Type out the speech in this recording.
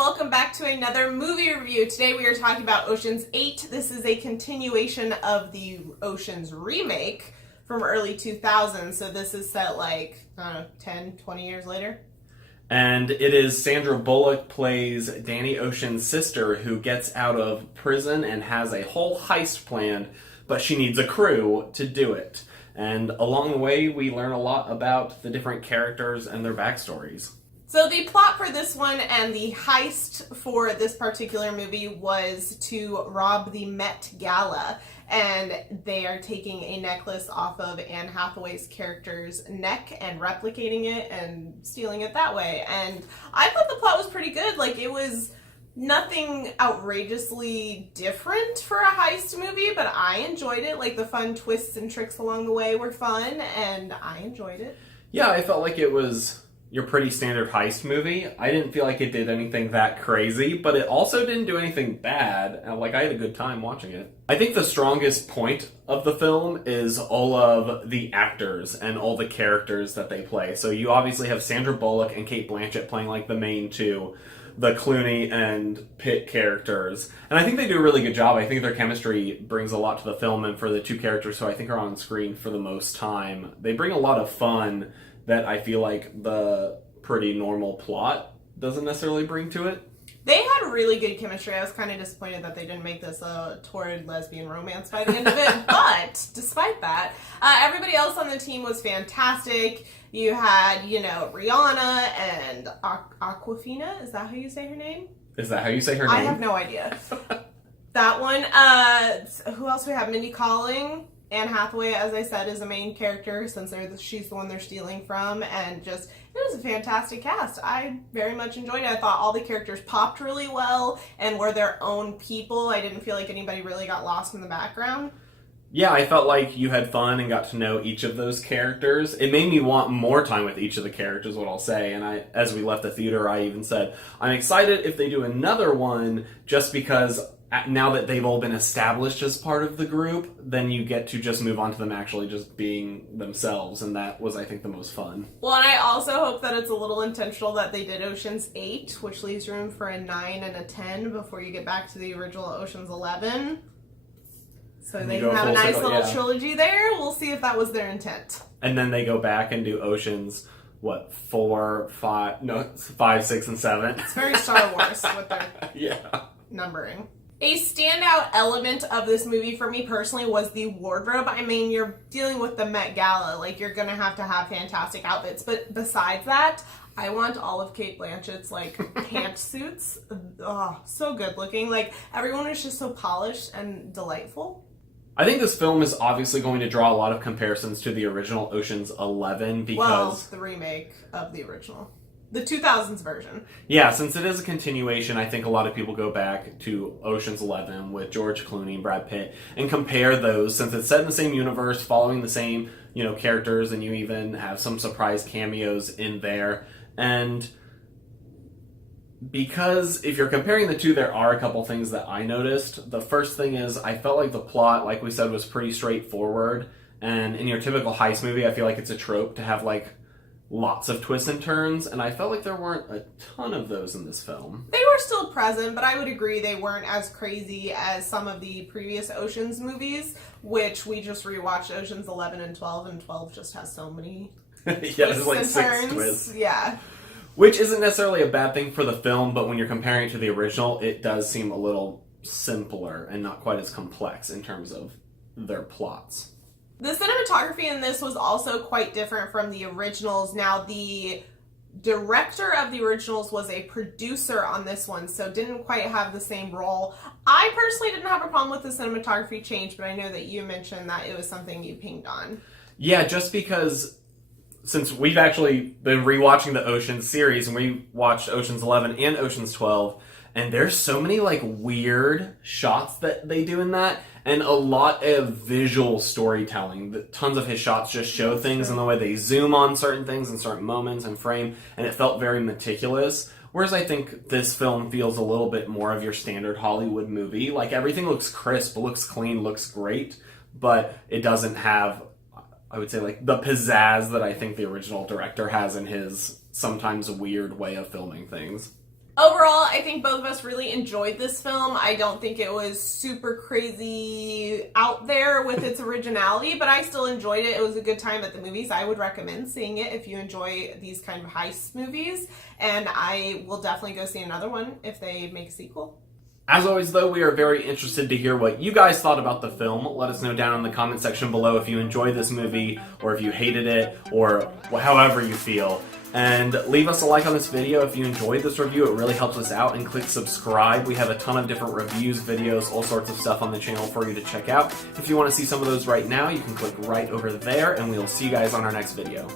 welcome back to another movie review. Today we are talking about Ocean's 8. This is a continuation of the Ocean's remake from early 2000s. So this is set like, I don't know, 10, 20 years later. And it is Sandra Bullock plays Danny Ocean's sister who gets out of prison and has a whole heist planned, but she needs a crew to do it. And along the way, we learn a lot about the different characters and their backstories. So the plot for this one and the heist for this particular movie was to rob the Met Gala. And they are taking a necklace off of Anne Hathaway's character's neck and replicating it and stealing it that way. And I thought the plot was pretty good. Like, it was nothing outrageously different for a heist movie, but I enjoyed it. Like, the fun twists and tricks along the way were fun, and I enjoyed it. Yeah, I felt like it was your pretty standard heist movie. I didn't feel like it did anything that crazy, but it also didn't do anything bad. Like, I had a good time watching it. I think the strongest point of the film is all of the actors and all the characters that they play. So you obviously have Sandra Bullock and Cate Blanchett playing like the main two, the Clooney and Pitt characters. And I think they do a really good job. I think their chemistry brings a lot to the film, and for the two characters who I think are on screen for the most time, they bring a lot of fun that I feel like the pretty normal plot doesn't necessarily bring to it. They had really good chemistry. I was kind of disappointed that they didn't make this a torrid lesbian romance by the end of it. But despite that, everybody else on the team was fantastic. You had, Rihanna and Aquafina. Is that how you say her name? Is that how you say her name? I have no idea. That one. Who else do we have? Mindy Kaling. Anne Hathaway, as I said, is the main character since she's the one they're stealing from, and it was a fantastic cast. I very much enjoyed it. I thought all the characters popped really well and were their own people. I didn't feel like anybody really got lost in the background. Yeah, I felt like you had fun and got to know each of those characters. It made me want more time with each of the characters, what I'll say. And as we left the theater, I even said, I'm excited if they do another one, just because now that they've all been established as part of the group, then you get to just move on to them actually just being themselves, and that was, I think, the most fun. Well, and I also hope that it's a little intentional that they did Ocean's 8, which leaves room for a 9 and a 10 before you get back to the original Ocean's 11. So they can have a nice little trilogy there. We'll see if that was their intent. And then they go back and do Oceans, 5, 6, and 7? It's very Star Wars with their numbering. A standout element of this movie for me personally was the wardrobe. I mean, you're dealing with the Met Gala. Like, you're going to have fantastic outfits. But besides that, I want all of Cate Blanchett's, pantsuits. Oh, so good looking. Like, everyone is just so polished and delightful. I think this film is obviously going to draw a lot of comparisons to the original Ocean's 11 because... Well, the remake of the original. The 2000s version. Yeah, since it is a continuation, I think a lot of people go back to Ocean's 11 with George Clooney and Brad Pitt and compare those, since it's set in the same universe, following the same, characters, and you even have some surprise cameos in there. And because if you're comparing the two, there are a couple things that I noticed. The first thing is I felt like the plot, like we said, was pretty straightforward. And in your typical heist movie, I feel like it's a trope to have, lots of twists and turns, and I felt like there weren't a ton of those in this film. They were still present, but I would agree they weren't as crazy as some of the previous Ocean's movies, which we just rewatched Ocean's 11 and 12, and 12 just has so many twists there's like 6 turns. Twists. Yeah. Which isn't necessarily a bad thing for the film, but when you're comparing it to the original, it does seem a little simpler and not quite as complex in terms of their plots. The cinematography in this was also quite different from the originals. Now, the director of the originals was a producer on this one, so didn't quite have the same role. I personally didn't have a problem with the cinematography change, but I know that you mentioned that it was something you pinged on. Yeah, just because since we've actually been rewatching the Oceans series, and we watched Oceans 11 and Oceans 12, and there's so many weird shots that they do in that, and a lot of visual storytelling. Tons of his shots just show things and the way they zoom on certain things in certain moments and frame, and it felt very meticulous. Whereas I think this film feels a little bit more of your standard Hollywood movie. Everything looks crisp, looks clean, looks great, but it doesn't have, I would say, the pizzazz that I think the original director has in his sometimes weird way of filming things. Overall, I think both of us really enjoyed this film. I don't think it was super crazy out there with its originality, but I still enjoyed it. It was a good time at the movies. I would recommend seeing it if you enjoy these kind of heist movies, and I will definitely go see another one if they make a sequel. As always, though, we are very interested to hear what you guys thought about the film. Let us know down in the comment section below if you enjoyed this movie, or if you hated it, or however you feel. And leave us a like on this video if you enjoyed this review. It really helps us out. And click subscribe. We have a ton of different reviews, videos, all sorts of stuff on the channel for you to check out. If you want to see some of those right now, you can click right over there, and we'll see you guys on our next video.